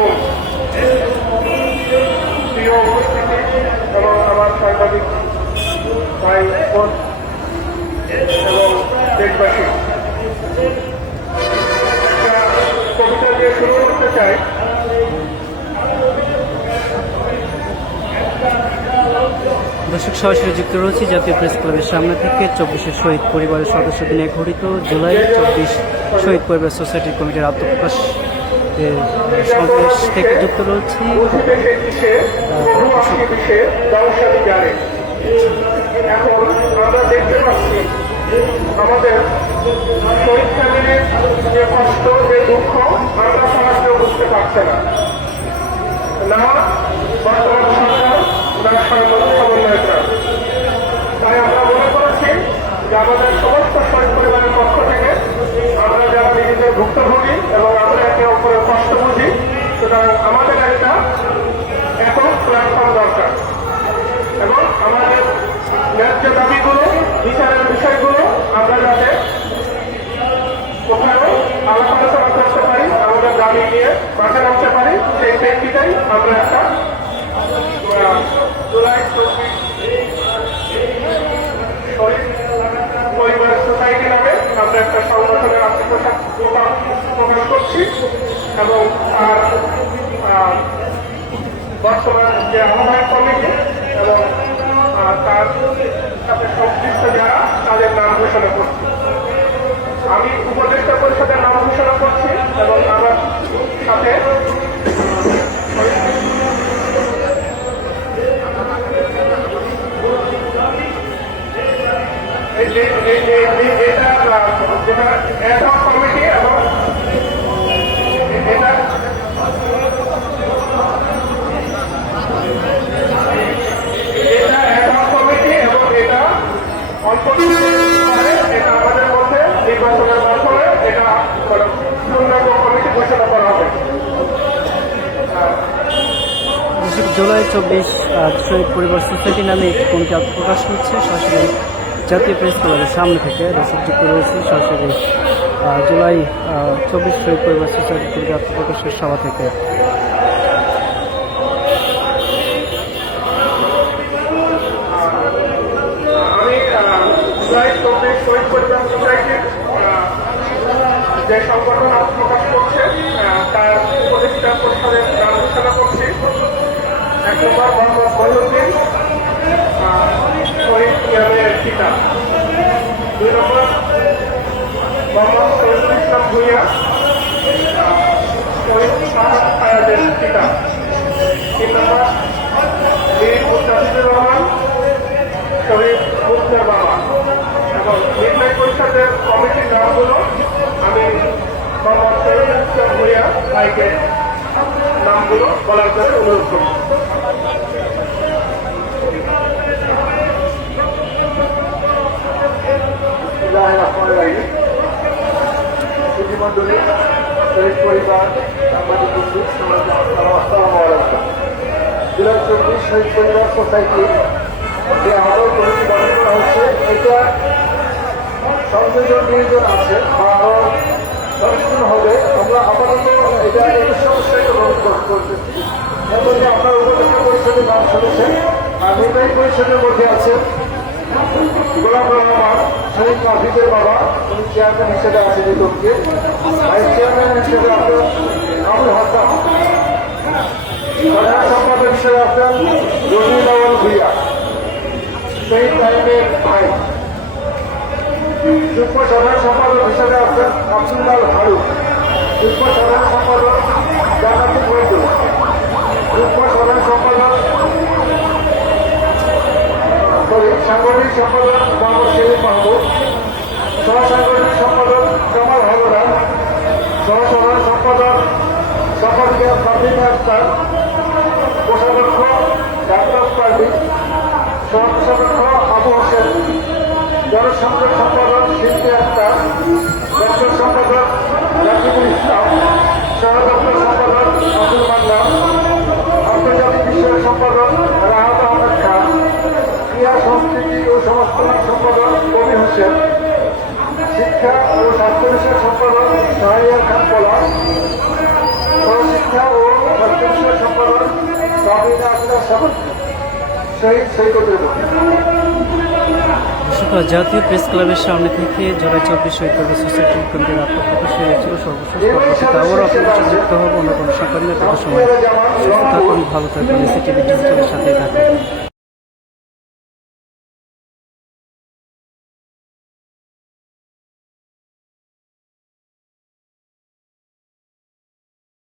আসসালামাইকুম। প্রিয় উপস্থিতি এবং আমার সাংবাদিক ভাই বোন এবং দেশবাসী, একটা কবিতা দিয়ে শুরু করতে চাই। দর্শক, সরাসরি যুক্ত রয়েছে জাতীয় প্রেস ক্লাবের সামনে থেকে 24 শহীদ পরিবারের সদস্যদের নিয়ে ঘটিত জুলাই 24 শহীদ পরিবার সোসাইটির কমিটির আত্মপ্রকাশ সমাবেশ থেকে যুক্ত রয়েছি। এখন আমরা দেখতে পাচ্ছি আমাদের শহীদ ফ্যামিলির যে কষ্ট, যে দুঃখ আমরা সমাজকেও বুঝতে পারছে না। বর্তমান সরকার ওনার সমন্বয়করা, তাই আমরা মনে করেছি যে আমাদের সমস্ত শহীদ পরিবারের পক্ষ থেকে আমরা যারা নিজেদের ভুক্তভোগী এবং আমরা একে অপরের কষ্ট বুঝি, সুতরাং আমাদের একটা একক প্ল্যাটফর্ম দরকার এবং আমাদের ন্যায্য দাবিগুলো, বিচারের বিষয়গুলো আমরা যাতে কোথাও আলাপ আলোচনা করতে পারি, আমাদের দাবি নিয়ে মাঠে নামতে পারি, সেই প্রেক্ষিতেই আমরা একটা জুলাই 24 শহীদ পরিবার সোসাইটি নামে আমরা একটা সংগঠনের আত্মপ্রকাশ করছি এবং তার বর্তমান যে আহ্বায়ক কমিটি এবং তার সাথে সংশ্লিষ্ট যারা, তাদের নাম ঘোষণা করছি। আমি উপদেষ্টা পরিষদের নাম ঘোষণা করছি এবং আমার সাথে যেটা কমিটি এবং এটা কমিটি এবং এটা অল্প এটা আমাদের মধ্যে নির্বাচনের মাধ্যমে এটা পূর্ণাঙ্গ কমিটি ঘোষণা করা হবে। জুলাই 24 শহীদ পরিবার সোসাইটি নামে একটি কমিটি আত্মপ্রকাশ হচ্ছে সরাসরি জাতীয় প্রেস ক্লাবের সামনে থেকে। দর্শক যুক্ত রয়েছে সরাসরি জুলাই 24 শহীদ পরিবার সোসাইটি কমিটি আত্মপ্রকাশের সভা থেকে। আমি জুলাই 24 শহীদ পরিবার সোসাইটির যে সংগঠন আত্মপ্রকাশ করছে তার উপদেষ্টা পরিষদের নাম ঘোষণা করছি। 1 নম্বর মোহাম্মদ মহিউদ্দিন, শহীদ ইয়ামের পিতা। 2 নম্বর মোহাম্মদ শহীদুল ইসলাম ভূঁইয়া, শহীদ শাহাদ ফায়াজের পিতা। 3 নম্বর বীর মুস্তাফিজুর রহমান, শহীদ মুক্তার বাবা। এবং নির্ণয় পরিষদের কমিটির নামগুলো আমি মোহাম্মদ শহীদুল ইসলাম ভূঁইয়া ভাইকে নামগুলো বলার জন্য অনুরোধ করি। প্রতিমন্ডলী শহীদ পরিবার সাংবাদিক বন্ধু জুলাই 24 শহীদ পরিবার সোসাইটি যে আহ্বায়ক কমিটি গঠন করা হচ্ছে, এটা সংযোজন নিয়োজন আছে বা আরো সংশোধন হবে। আমরা আপাতত এটা 21 সমস্যাকে গ্রহণ করতেছি। এর মধ্যে আপনার উপদেষ্টা পরিষদের নাম শুনেছেন, আর নির্বাহী পরিষদের মধ্যে আছে গোলাম রহমান, শহীদ মাহফিজের বাবা, উনি চেয়ারম্যান হিসেবে আছে দুদককে। ভাইস চেয়ারম্যান হিসেবে আছেন আবুল হাসান, সাধারণ সম্পাদক হিসেবে আছেন রবিউল আউয়াল ভূঁইয়া, শহীদ তাইমের ভাই। যুগ্ম সাধারণ সম্পাদক হিসেবে আছেন আব্দুল্লাহ ফারুক, যুগ্ম সাধারণ সম্পাদক জান্নাতুল মইদুল, যুগ্ম সাধারণ সম্পাদক সাংগঠনিক সম্পাদক মোহাম্মদ সেলিম মাহমুদ, সহসাংগঠনিক সম্পাদক কামাল হাওলাদার, সহসাধারণ সম্পাদক সম্পাদিকা ফাতিমা আক্তার, কোষাধ্যক্ষ ডাক্তার পার্টি, সহসদস্য আবু হোসেন, জনসংযোগ সম্পাদক শিল্পী আক্তার, দপ্তর সম্পাদক রাকিবুল ইসলাম, সহদপ্তর সম্পাদক আব্দুল মান্নান, আন্তর্জাতিক বিষয়ের সম্পাদক রাহাত আহমেদ খান, ক্রীড়া সংস্কৃতি ও সংস্করণ সম্পাদক কবি হোসেন, শিক্ষা ও স্বাস্থ্য বিষয়ক সম্পাদক শাহরিয়ার খান পলাশ, সহশিক্ষা ও আমি না আপনার শপথ শহীদ সৈকতের প্রতি। দর্শক, জাতীয় প্রেস ক্লাবের সামনে থেকে জুলাই 24 শহীদ পরিবার সোসাইটির কমিটির আত্মপ্রকাশ হয়েছিল। সর্বশেষ পরবর্তীতে আবারও আপনাদের সাথে যুক্ত হবো অন্য কোনো সংকট নিয়ে। তত সময় সুস্থ থাকুন, ভালো থাকুন, এসিটিভি ডিজিটালের সাথেই থাকুন।